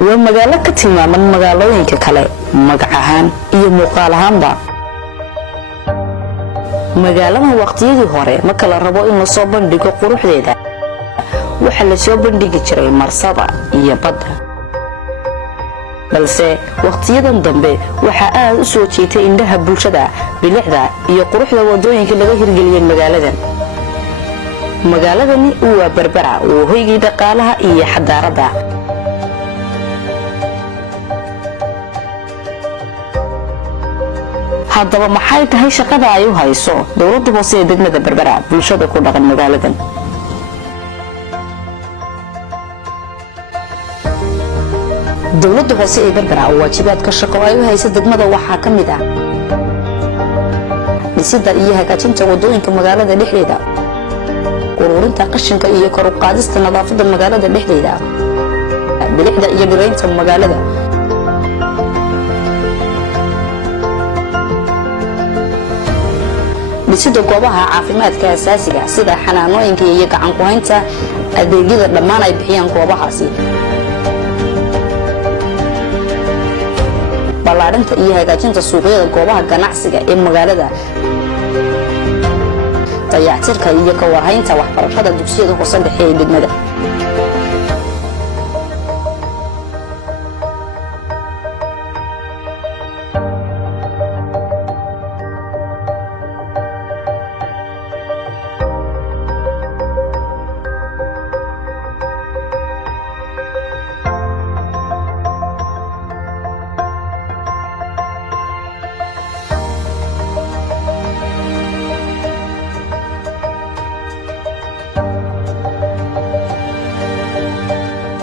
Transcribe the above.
waa magaalo ka tilmaaman magaalooyinka kale magac ahaan iyo muuqaal ahaanba. magaaladan waqtiyadii hore marka la rabo in la soo bandhigo quruxdeeda waxa la soo bandhigi jiray marsada iyo badda, balse waqtiyadan dambe waxa aad u soo jeetay indhaha bulshada bilicda iyo quruxda wadooyinka laga hirgeliyay magaaladan. magaaladani waa Berbera oo hoygii dhaqaalaha iyo xadaarada. haddaba maxay tahay shaqada ay u hayso dawladda hoose ee degmada Berbera bulshada ku dhaqan magaaladan? dawladda hoose ee Berbera waajibaadka shaqo ay u hayso degmada waxaa ka mid ah dhisidda iyo hagaajinta wadooyinka magaalada dhexdeeda, ururinta qashinka iyo kor u qaadista nadaafadda magaalada dhexdeeda, bilicda iyo dhiraynta magaalada, dhisidda goobaha caafimaadka asaasiga sida xanaanooyinka iyo gacan ku haynta adeegyada dhammaan ay bixiyaan goobahaasi, ballaarinta iyo hagaajinta suuqyada goobaha ganacsiga ee magaalada, dayactirka iyo ka warhaynta waxbarashada dugsiyada hoose dhexe ee degmada.